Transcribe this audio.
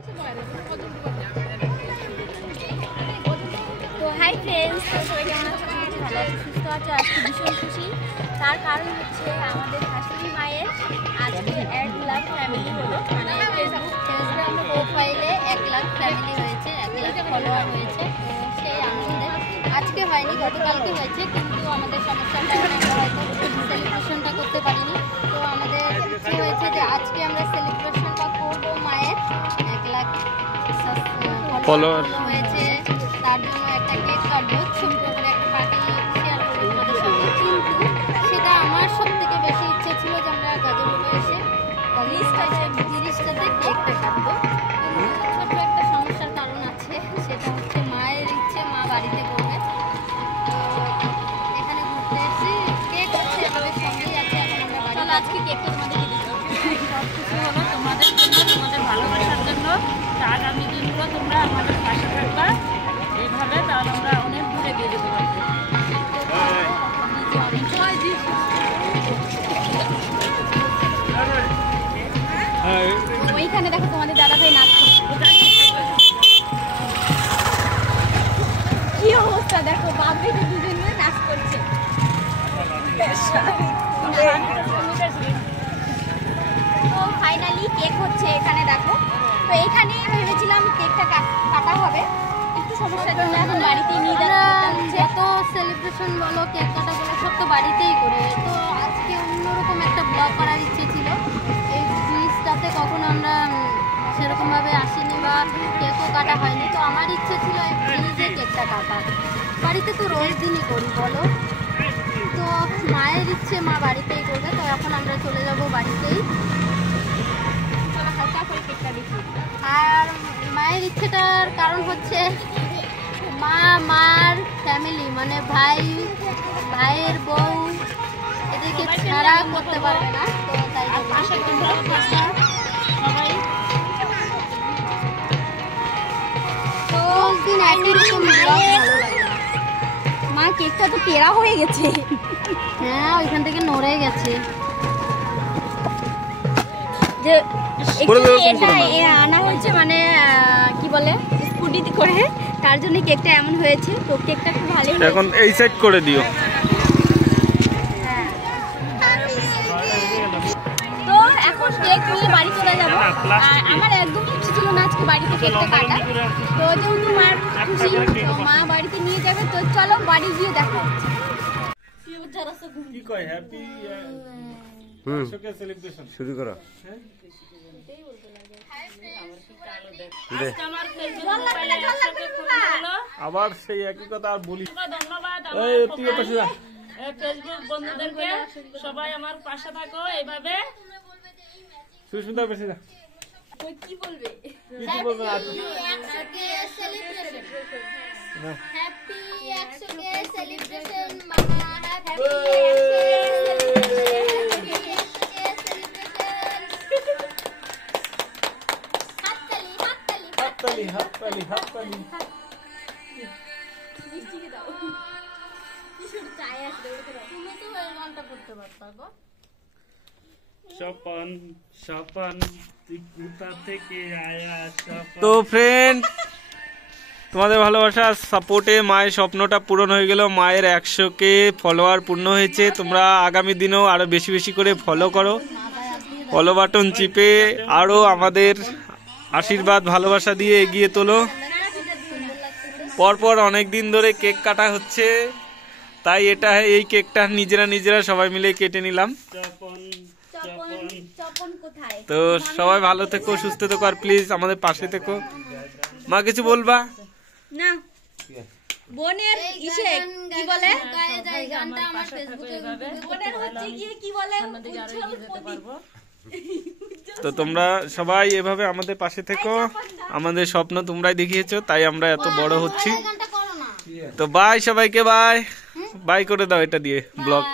তো hi friends, সবাই কেমন আছো? ভালো আছো, সুস্থ আছো? আজকে ভীষণ খুশি। তার কারণ হচ্ছে আমাদের শাশুড়ি মায়ের আজকে 1 লাখ ফ্যামিলি হলো, মানে ফেসবুক প্রোফাইলে 1 লাখ ফ্যামিলি হয়েছে, 1 লাখ ফলোয়ার হয়েছে। তো সেই আনন্দে আজকে হয়নি, গতকালকে হয়েছে, কিন্তু আমাদের সমস্যার কারণে আমরা হয়তো সেলিব্রেশনটা করতে পারিনি। তো আমাদের ইচ্ছে হয়েছে যে আজকে আমরা সেলিব্রেশনটা করবো মায়ের 1 লাখ ফলোয়ার হয়েছে, তার জন্য একটা কেক কাটবো, ছোট্ট করে একটা পার্টি শেয়ার করবো তোমাদের সাথে। কিন্তু সেটা আমার সব থেকে বেশি ইচ্ছে ছিল যে আমরা গাজীপুরে এসে 30টাতে কেকটা কাটবো। কিন্তু ছোট্ট একটা সমস্যার কারণ আছে, সেটা হচ্ছে মায়ের ইচ্ছে, মা বাড়িতে করবে। তো এখানে ঘুরতে এসেছি, কেক হচ্ছে আমাদের সঙ্গেই আছে। এখন আমরা বাড়ি আজকে কেকটা তোমাদের কি দিচ্ছি, সব কিছু হলো তোমাদের জন্য, তোমাদের ভালোবাসার জন্য। আগামী দিনগুলো তোমরা আমাদের পাশে থাকবা এইভাবে, তাহলে আমরা অনেক দূরে গিয়ে যেতে পারবো। ওইখানে দেখো তোমাদের দাদা ভাই নাচ করছে, কি অবস্থা দেখো, বাবরিকে দুজন মিলে নাচ করছে। তো ফাইনালি কেক হচ্ছে এখানে দেখো। তো এখানে ভেবেছিলাম কেকটা কাটা হবে, একটু সমস্যার জন্য এখন বাড়িতেই নিয়ে যাচ্ছি। যত সেলিব্রেশন বলো, কেক কাটা বলো, সব তো বাড়িতেই করে। তো আজকে অন্যরকম একটা ব্লগ করার ইচ্ছে ছিল। এই জিনিসটাতে কখনো আমরা সেরকমভাবে আসিনি বা কেকও কাটা হয়নি। তো আমার ইচ্ছে ছিল নিজে কেকটা কাটা, বাড়িতে তো রোজ দিনই করি বলো। তো মায়ের ইচ্ছে, মা বাড়িতেই করবে। তো এখন আমরা চলে যাব বাড়িতেই। আর মায়ের ইচ্ছেটার কারণ হচ্ছে মার ফ্যামিলি, মানে ভাইয়ের বউ, এদেরকে ছাড়া করতে পারবে না। তো তাই দিন একই রকম ভালো লাগে। মা কেকটা তো টেরা হয়ে গেছে, হ্যাঁ ওইখান থেকে নড়ে গেছে। যে এটা আনা হয়েছে, মানে কি বলে, স্কুটিতে করে, তার জন্য কেকটা এমন হয়েছে। তো কেকটা খুব ভালো, এখন এই সাইড করে দিও। তো এখন কেক নিয়ে বাড়ি চলে যাবো। আমার একদম ইচ্ছে ছিল না আজকে বাড়িতে কেকটা কাটা। তো যেহেতু মার খুশি, তো মা বাড়িতে নিয়ে যাবে। তো চলো বাড়ি গিয়ে দেখা হচ্ছে। কি কয় হ্যাপি সেলিব্রেশন শুরু করো। আবার সেই একই কথা আর বলি। ধন্যবাদ ফেসবুক বন্ধুদেরকে, সবাই আমার পাশে থাকো এইভাবে। সুস্মিতা বেশি না কি বলবে, কিছু বলবে না। হ্যাপি 100 কে সেলিব্রেশন মামা, হ্যাপি হাততালি হাততালি। মিষ্টিকে দাও, কি শুধু চাই আসলে ওটা দাও। তুমি তো এই গানটা করতে পারতা গো। স্বপন স্বপন তুই কোথা থেকে আয়া স্বপন। তো ফ্রেন্ড, তোমাদের ভালোবাসা সাপোর্টে মায়ের স্বপ্নটা পূরণ হয়ে গেল। মায়ের 100 ফলোয়ার পূর্ণ হয়েছে। তোমরা আগামী দিনেও আরো বেশি বেশি করে ফলো করো, ফলো বাটন চিপে আরো আমাদের আশীর্বাদ ভালোবাসা দিয়ে এগিয়ে তোলো। পরপর অনেক দিন ধরে কেক কাটা হচ্ছে, তাই এই কেকটা নিজেরা সবাই মিলে কেটে নিলাম। তো সবাই ভালো থেকো, সুস্থ থেকো, আর প্লিজ আমাদের পাশে থেকো। মা কিছু বলবা না? বোনের ইসে কি বলে, গানটা আমার ফেসবুকে বোনের হচ্ছে গিয়ে কি বলে, উজ্জ্বল প্রদীপ। তো তোমরা সবাই এভাবে আমাদের পাশে থেকো। আমাদের স্বপ্ন তোমরাই দেখিয়েছো, তাই আমরা এত বড় হচ্ছি। তো বাই সবাইকে, বাই বাই করে দাও এটা দিয়ে ব্লগ।